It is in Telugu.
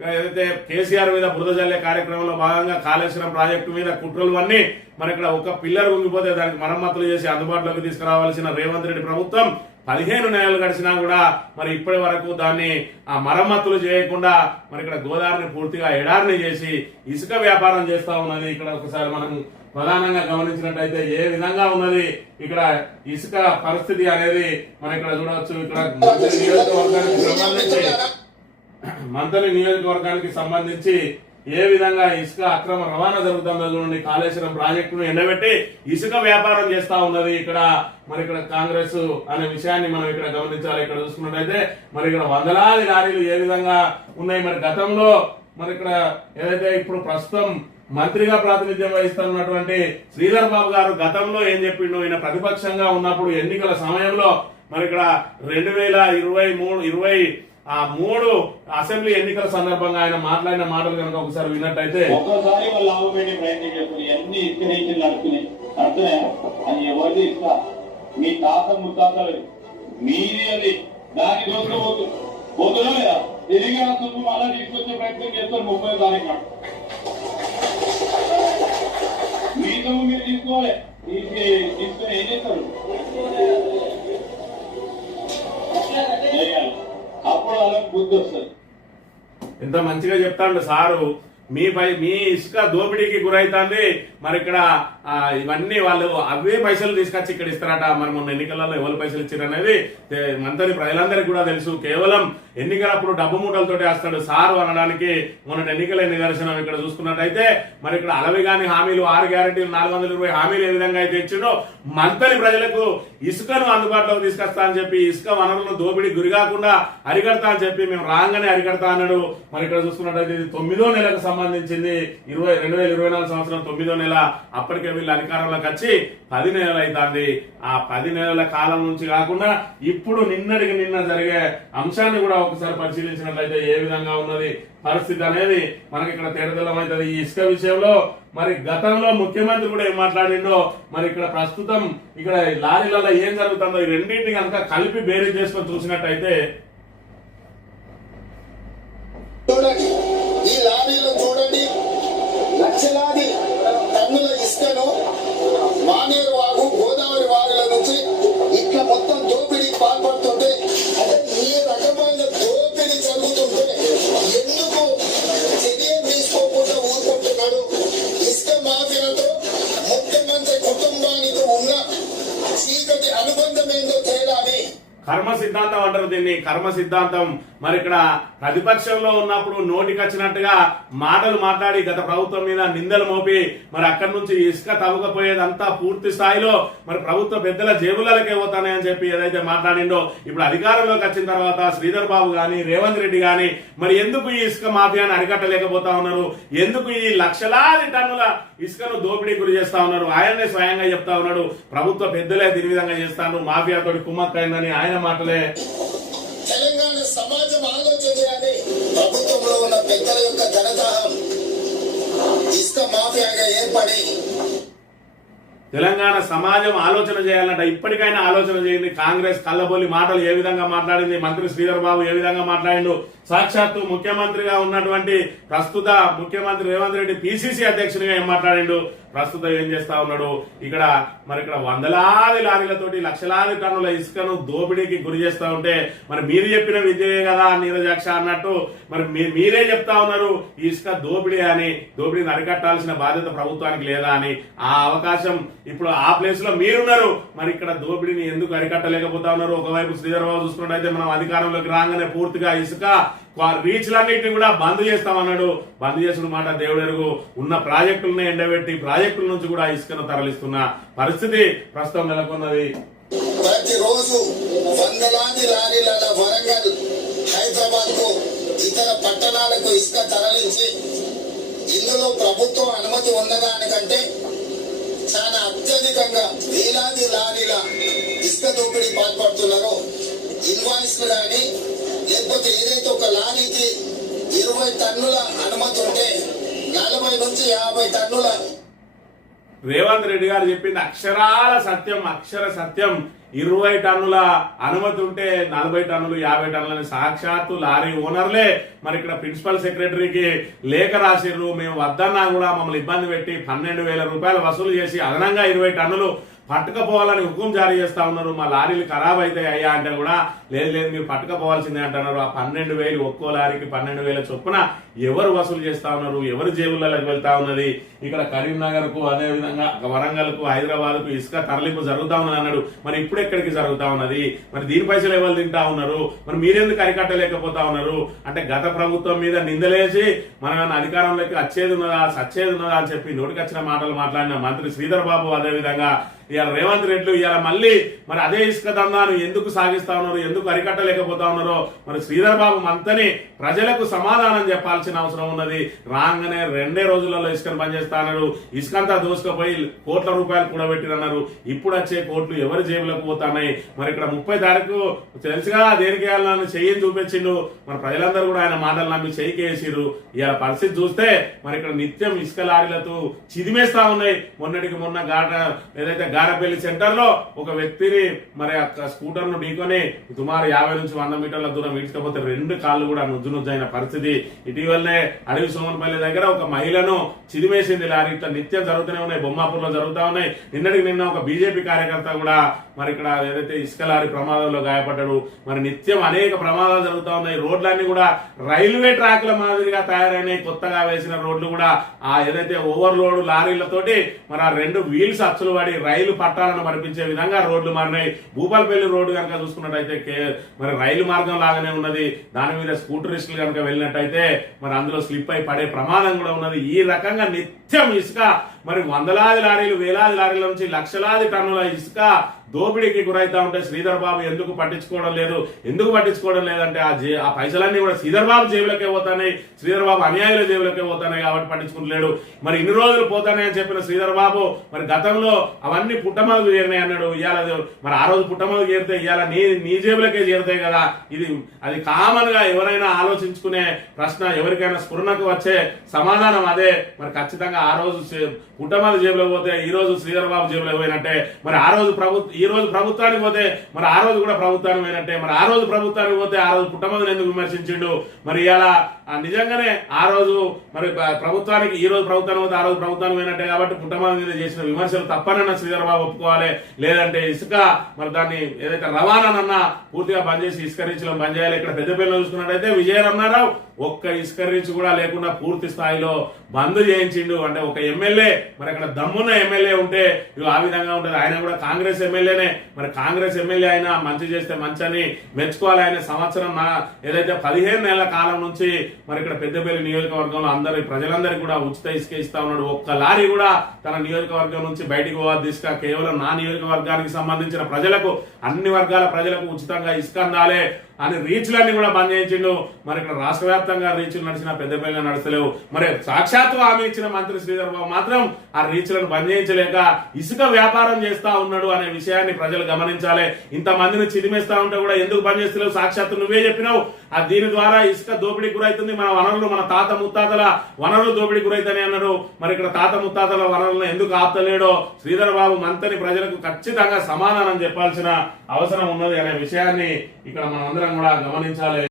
ఏదైతే కేసీఆర్ మీద బురద జల్లే కార్యక్రమంలో భాగంగా కాళేశ్వరం ప్రాజెక్టు మీద కుట్రలు అన్ని మరి ఇక్కడ ఒక పిల్లర్ ఉంగిపోతే దానికి మరమ్మతులు చేసి అందుబాటులోకి తీసుకురావాల్సిన రేవంత్ రెడ్డి ప్రభుత్వం పదిహేను నెలలు గడిచినా కూడా మరి ఇప్పటి వరకు దాన్ని ఆ మరమ్మతులు చేయకుండా మరి ఇక్కడ గోదావరిని పూర్తిగా ఎడారిని చేసి ఇసుక వ్యాపారం చేస్తా ఉన్నది. ఇక్కడ ఒకసారి మనం ప్రధానంగా గమనించినట్టయితే ఏ విధంగా ఉన్నది? ఇక్కడ ఇసుక పరిస్థితి అనేది మనం ఇక్కడ చూడవచ్చు. ఇక్కడ నియోజకవర్గానికి సంబంధించి మంత్రి నియోజకవర్గానికి సంబంధించి ఏ విధంగా ఇసుక అక్రమ రవాణా జరుగుతుందో చూడండి. కాళేశ్వరం ప్రాజెక్టును ఎండబెట్టి ఇసుక వ్యాపారం చేస్తా ఉన్నది ఇక్కడ. మరి ఇక్కడ కాంగ్రెస్ అనే విషయాన్ని మనం ఇక్కడ గమనించాలి. ఇక్కడ చూసుకున్నట్టయితే మరి ఇక్కడ వందలాది లారీలు ఏ విధంగా ఉన్నాయి. మరి గతంలో మరి ఇక్కడ ఏదైతే ఇప్పుడు ప్రస్తుతం మంత్రిగా ప్రాతినిధ్యం వహిస్తున్నటువంటి శ్రీధర్ బాబు గారు గతంలో ఏం చెప్పిండు ఈయన ప్రతిపక్షంగా ఉన్నప్పుడు ఎన్నికల సమయంలో మరి ఇక్కడ రెండు వేల ఇరవై మూడు ఇరవై ఆ మూడు అసెంబ్లీ ఎన్నికల సందర్భంగా ఆయన మాట్లాడిన మాటలు కనుక ఒకసారి విన్నట్టయితే ఒక్కోసారి వాళ్ళు లాభపడే ప్రయత్నం చేస్తున్నారు? అన్ని ఇసుకనేసి నడుస్తున్నాయి? అర్థమే అది ఎవరిది ఇస్తా? మీ తాత ముత్తాతలు మీది అది. దాని దోసుకోవద్దు పోతుందో లేదా? తిరిగి ఆ సొమ్ము తీసుకొచ్చే ప్రయత్నం చేస్తారు ముప్పై తారీఖు నాడు. మీ సొమ్ము మీరు తీసుకోవాలి. తీసి ఏం చేస్తారు చేయాలి అప్పుడు బుద్ధి వస్తుంది ఎంత మంచిగా చెప్తాడు సారు. మీ పై మీ ఇసుక దోపిడీకి గురైతుంది. మరి ఇక్కడ ఇవన్నీ వాళ్ళు అవే పైసలు తీసుకొచ్చి ఇక్కడ ఇస్తారట. మరి మొన్న ఎన్నికలలో ఎవరు పైసలు ఇచ్చారు అనేది మంత్రి ప్రజలందరికీ కూడా తెలుసు. కేవలం ఎన్నికలప్పుడు డబ్బు మూటలతోటి వేస్తాడు సార్ అనడానికి. మొన్న ఎన్నికల నిదర్శనం ఇక్కడ చూసుకున్నట్టయితే మరి ఇక్కడ అలవి గాని హామీలు ఆరు గ్యారెంటీలు నాలుగు వందల ఇరవై హామీలు ఏ విధంగా అయితే ఇచ్చిండో మంత్రి ప్రజలకు ఇసుకను అందుబాటులోకి తీసుకొస్తా అని చెప్పి ఇసుక వనరులను దోపిడి గురి కాకుండా అరికడతా అని చెప్పి మేము రాగానే అరికడతా అన్నాడు. మరి ఇక్కడ చూసుకున్నట్టయితే ఇది తొమ్మిదో నెలకు సంబంధించింది. ఇరవై రెండు వేల ఇరవై నాలుగు సంవత్సరం తొమ్మిదో నెల. అప్పటికే వీళ్ళు అధికారంలోకి వచ్చి పది నెలలు అవుతుంది ఆ పది నెలల కాలం నుంచి కాకుండా ఇప్పుడు నిన్నటికి నిన్న జరిగే అంశాన్ని కూడా ఒకసారి పరిశీలించినట్లయితే ఏ విధంగా ఉన్నది పరిస్థితి అనేది మనకి ఇక్కడ తేడతెల్లం అవుతుంది ఈ ఇసుక విషయంలో మరి గతంలో ముఖ్యమంత్రి కూడా ఏం మాట్లాడిండో మరి ఇక్కడ ప్రస్తుతం ఇక్కడ లారీలలో ఏం జరుగుతుందో ఈ రెండింటిని కనుక కలిపి బేరీ చేసుకొని చూసినట్టయితే చూడండి. ఈ లారీలు చూడండి. లక్షలాది ఇసుకను మానేరు వాగు గోదావరి వాగుల నుంచి ఇట్లా మొత్తం దోపిడీ పాల్పడుతుంటే అంటే ఈ రకమైన దోపిడీ జరుగుతుంటే ఎందుకు చర్య తీసుకోకుండా ఊరుకుంటున్నాడు? ఇసుక మాఫియాతో ముఖ్యమంత్రి కుటుంబానికి ఉన్న చీకటి అనుబంధం ఏందో తేడా అని కర్మ సిద్ధాంతం అంటారు దీన్ని. కర్మ సిద్ధాంతం. మరి ఇక్కడ ప్రతిపక్షంలో ఉన్నప్పుడు నోటికి వచ్చినట్టుగా మాటలు మాట్లాడి గత ప్రభుత్వం మీద నిందలు మోపి మరి అక్కడి నుంచి ఇసుక తవ్వకపోయేదంతా పూర్తి స్థాయిలో మరి ప్రభుత్వ పెద్దల జేబులకే పోతానని చెప్పి ఏదైతే మాట్లాడిండో ఇప్పుడు అధికారంలోకి వచ్చిన తర్వాత శ్రీధర్ బాబు గాని రేవంత్ రెడ్డి గాని మరి ఎందుకు ఈ ఇసుక మాఫియాని అరికట్టలేకపోతా ఉన్నారు? ఎందుకు ఈ లక్షలాది టన్నుల ఇసుకను దోపిడీ గురి చేస్తా ఉన్నారు? ఆయనే స్వయంగా చెప్తా ఉన్నాడు. ప్రభుత్వ పెద్దలే దీని విధంగా చేస్తాను మాఫియాతోటి కుమ్మక్కైందని ఆయన మాటలే. తెలంగాణ సమాజం ఆలోచన చేయాలి ప్రభుత్వంలో ఉన్న పెద్దల యొక్క ధనదాహం ఇసుక మాఫియాగా ఏర్పడి తెలంగాణ సమాజం ఆలోచన చేయాలంట. ఇప్పటికైనా ఆలోచన చేయండి. కాంగ్రెస్ కళ్ళబొల్లి మాటలు ఏ విధంగా మాట్లాడింది? మంత్రి శ్రీధర్ బాబు ఏ విధంగా మాట్లాడిండు? సాక్షాత్తు ముఖ్యమంత్రిగా ఉన్నటువంటి ప్రస్తుత ముఖ్యమంత్రి రేవంత్ రెడ్డి పిసిసి అధ్యక్షునిగా ఏం మాట్లాడిండు? ప్రస్తుతం ఏం చేస్తా ఉన్నాడు? ఇక్కడ మరి ఇక్కడ వందలాది లారీలతోటి లక్షలాది టన్నుల ఇసుకను దోపిడీకి గురి చేస్తా ఉంటే మరి మీరు చెప్పిన విజయే కదా నీరజాక్ష అన్నట్టు. మరి మీ- మీరే చెప్తా ఉన్నారు ఈ ఇసుక దోపిడీ అని దోపిడీని అరికట్టాల్సిన బాధ్యత ప్రభుత్వానికి లేదా అని. ఆ అవకాశం ఇప్పుడు ఆ ప్లేస్లో మీరున్నారు. మరి ఇక్కడ దోపిడీని ఎందుకు అరికట్టలేకపోతా ఉన్నారు? ఒకవైపు శ్రీధర్ బాబు చూసుకున్నట్టయితే మనం అధికారంలోకి రాగానే పూర్తిగా ఇసుక రీచ్లన్నింటినీ కూడా బంద్ చేస్తామన్నాడు. బంద్ చేసిన మాట దేవుడెరుగు. ఉన్న ప్రాజెక్టులను ఎండబెట్టి ప్రాజెక్టుల నుంచి కూడా ఇసుకను తరలిస్తున్న పరిస్థితి ప్రస్తుతం నెలకొన్నది. ప్రతిరోజు వందలాది లారీల వరంగల్ హైదరాబాద్కు ఇతర పట్టణాలకు ఇసుక తరలించి ఇందులో ప్రభుత్వం అనుమతి ఉన్నదానికంటే చాలా అత్యధికంగా వేలాది లారీల ఇసుక దోపిడీ పాల్పడుతున్నారు ఇన్వాయిస్లు కానీ లేకపోతే ఏదైతే ఒక లారీకి ఇరవై టన్నుల అనుమతి ఉంటే నలభై నుంచి యాభై టన్నుల రేవంత్ రెడ్డి గారు చెప్పింది అక్షరాల సత్యం అక్షర సత్యం. ఇరవై టన్నుల అనుమతి ఉంటే నలభై టన్నులు యాభై టన్నులని సాక్షాత్తు లారీ ఓనర్లే. మరి ఇక్కడ ప్రిన్సిపల్ సెక్రటరీకి లేఖ రాసిర్రు మేము వద్దన్నా కూడా మమ్మల్ని ఇబ్బంది పెట్టి పన్నెండు వేల రూపాయలు వసూలు చేసి అదనంగా ఇరవై టన్నులు పట్టుకపోవాలని హుకుం జారీ చేస్తా ఉన్నారు. మా లారీలు ఖరాబ్ అవుతాయి అయ్యా అంటే కూడా లేదు లేదు మీరు పట్టుకపోవాల్సిందే అంటున్నారు. ఆ పన్నెండు వేలు ఒక్కో లారీకి పన్నెండు వేల చొప్పున ఎవరు వసూలు చేస్తా ఉన్నారు? ఎవరు జేబులలోకి వెళ్తా ఉన్నది? ఇక్కడ కరీంనగర్కు అదే విధంగా వరంగల్కు హైదరాబాద్కు ఇసుక తరలింపు జరుగుతా ఉన్నది అన్నాడు. మరి ఇప్పుడు ఎక్కడికి జరుగుతా ఉన్నది? మరి దీని పైసలు ఎవరు తింటా ఉన్నారు? మరి మీరెందుకు అరికట్టలేకపోతా ఉన్నారు? అంటే గత ప్రభుత్వం మీద నిందలేసి మన అధికారంలోకి వచ్చేది ఉన్నదా సచ్చేది ఉన్నదా అని చెప్పి నోటికి వచ్చిన మాటలు మాట్లాడిన మంత్రి శ్రీధర్ బాబు అదే విధంగా ఇవాళ రేవంత్ రెడ్డి ఇవాళ మళ్ళీ మరి అదే ఇసుక దందాను ఎందుకు సాగిస్తా ఉన్నారు? ఎందుకు అరికట్టలేకపోతా ఉన్నారో? మరి శ్రీధర్ బాబు మంతని ప్రజలకు సమాధానం రావాల్సిన అవసరం ఉన్నది. రాగానే రెండే రోజులలో ఇసుకను బంద్ చేస్తా ఇసుకంతా దోసుకపోయి కోట్ల రూపాయలు కూడా కూడబెట్టిరన్నారు ఇప్పుడు వచ్చే కోట్లు ఎవరి జేబులకు పోతున్నాయి? మరి ఇక్కడ ముప్పై తారీఖు తెలుసుగా దేనికి వెళ్ళాలని చెయ్యి చూపించిండు. మరి ప్రజలందరూ కూడా ఆయన మాటలు నమ్మి చెయ్యికి వేసిర్రు ఇలా పరిస్థితి చూస్తే మరి ఇక్కడ నిత్యం ఇసుక లారీలతో చిదిమేస్తా ఉన్నాయి. మొన్నటికి మొన్న గాట ఏదైతే గారపల్లి సెంటర్లో ఒక వ్యక్తిని మరి ఆ స్కూటర్ను ఢీకొని సుమారు యాభై నుంచి వంద మీటర్ల దూరం ఈడ్చకపోతే రెండు కాళ్ళు కూడా నుజ్జు నుజ్జైన పరిస్థితి. ఇటీవలనే అడవి సోమనపల్లి దగ్గర ఒక మహిళను చిదిమేసింది లారీ. ఇట్లా నిత్యం జరుగుతూనే ఉన్నాయి. బొమ్మాపూర్లో లో జరుగుతా ఉన్నాయి. నిన్నటికి నిన్న ఒక బీజేపీ కార్యకర్త కూడా మరి ఇక్కడ ఏదైతే ఇసుక లారీ ప్రమాదంలో గాయపడ్డాడు మరి నిత్యం అనేక ప్రమాదాలు జరుగుతూ ఉన్నాయి. రోడ్లన్నీ కూడా రైల్వే ట్రాక్ల మాదిరిగా తయారైనాయి. కొత్తగా వేసిన రోడ్లు కూడా ఆ ఏదైతే ఓవర్లోడ్ లారీలతోటి మరి ఆ రెండు వీల్స్ అచ్చులు పడి రైలు పట్టాలను మరిపించే విధంగా రోడ్లు మారినాయి. భూపాలపల్లి రోడ్డు కనుక చూసుకున్నట్టయితే కే- మరి రైలు మార్గం లాగానే ఉన్నది. దాని మీద స్కూటరిస్టులు కనుక వెళ్ళినట్టయితే మరి అందులో స్లిప్ అయి పడే ప్రమాదం కూడా ఉన్నది. ఈ రకంగా నిత్యం ఇసుక మరి వందలాది లారీలు వేలాది లారీల నుంచి లక్షలాది టన్నుల ఇసుక దోపిడీకి గురైతా ఉంటే శ్రీధర్ బాబు ఎందుకు పట్టించుకోవడం లేదు? ఎందుకు పట్టించుకోవడం లేదంటే ఆ జే ఆ పైసలన్నీ కూడా శ్రీధర్ బాబు జేబులకే పోతాయి శ్రీధర్ బాబు అన్యాయుల జేబులకే పోతాయి కాబట్టి పట్టించుకుంటలేడు మరి ఇన్ని రోజులు పోతానని చెప్పిన శ్రీధర్ బాబు మరి గతంలో అవన్నీ పుట్టమలు చేరినాయి అన్నాడు. ఇవాళ మరి ఆ రోజు పుట్టమలు చేరితే ఇవాళ నీ నీ జేబులకే చేరుతాయి కదా. ఇది అది కామన్గా ఎవరైనా ఆలోచించుకునే ప్రశ్న ఎవరికైనా స్ఫురణకు వచ్చే సమాధానం అదే. మరి ఖచ్చితంగా ఆ రోజు పుట్టమది జేబులో పోతే ఈ రోజు శ్రీధర్ బాబు జేబులో పోయినట్టే. మరి ఆ రోజు ప్రభుత్వం ఈ రోజు ప్రభుత్వానికి పోతే మరి ఆ రోజు కూడా ప్రభుత్వానికి పోయినట్టే. మరి ఆ రోజు ప్రభుత్వానికి పోతే ఆ రోజు పుట్టమదని ఎందుకు విమర్శించిండు? మరి ఇలా నిజంగానే ఆ రోజు మరి ప్రభుత్వానికి ఈ రోజు ప్రభుత్వానికి పోతే ఆ రోజు ప్రభుత్వానికి పోయినట్టే కాబట్టి పుట్టమల మీద చేసిన విమర్శలు తప్పనన్న శ్రీధర్ బాబు ఒప్పుకోవాలి. లేదంటే ఇసుక మరి దాన్ని ఏదైతే రవాణానన్నా పూర్తిగా బంద్ చేసి ఇసుక రీచ్లో బంద్ చేయాలి. ఇక్కడ పెద్దపల్లిలో చూసుకున్నట్టయితే విజయ ఒక్క ఇసుక రీచ్ కూడా లేకుండా పూర్తి స్థాయిలో బంద్ చేయించిండు. అంటే ఒక ఎమ్మెల్యే మరి అక్కడ దమ్మున్న ఎమ్మెల్యే ఉంటే ఇగో ఆ విధంగా ఉంటుంది. ఆయన కూడా కాంగ్రెస్ ఎమ్మెల్యే ఎమ్మెల్యేనే. మరి కాంగ్రెస్ ఎమ్మెల్యే అయినా మంచి చేస్తే మంచి అని మెచ్చుకోవాలి ఆయన సంవత్సరం మన ఏదైతే పదిహేను నెలల కాలం నుంచి మరి ఇక్కడ పెద్దపల్లి నియోజకవర్గంలో అందరి ప్రజలందరికీ కూడా ఉచిత ఇసుక ఇస్తా ఉన్నాడు. ఒక్క లారీ కూడా తన నియోజకవర్గం నుంచి బయటికి పోవద్దు ఇసుక. కేవలం నా నియోజకవర్గానికి సంబంధించిన ప్రజలకు అన్ని వర్గాల ప్రజలకు ఉచితంగా ఇసుక అందాలే. అని రీచ్లన్నీ కూడా బంద్ చేయించిండు. మరి ఇక్కడ రాష్ట్ర వ్యాప్తంగా రీచ్లు నడిచిన పెద్దపల్లి నడచలేవు మరి సాక్షాత్తు హామీ ఇచ్చిన మంత్రి శ్రీధర్ బాబు మాత్రం ఆ రీచ్లను బంద్ చేయించలేక ఇసుక వ్యాపారం చేస్తా ఉన్నాడు అనే విషయాన్ని ప్రజలు గమనించాలి. ఇంత మందిని చిదిమేస్తా ఉంటే కూడా ఎందుకు బంద్ చేస్తలేవు? సాక్షాత్తు నువ్వే చెప్పినావు. ఆ దీని ద్వారా ఇసుక దోపిడీ గురైతుంది. మన వనరులు మన తాత ముత్తాతల వనరులు దోపిడీ గురైతని అన్నాడు. మరి ఇక్కడ తాత ముత్తాతల వనరులను ఎందుకు ఆపుతలేడో శ్రీధర్ బాబు మంతని ప్రజలకు ఖచ్చితంగా సమాధానం చెప్పాల్సిన అవసరం ఉన్నది అనే విషయాన్ని ఇక్కడ మనందరం కూడా గమనించాలి.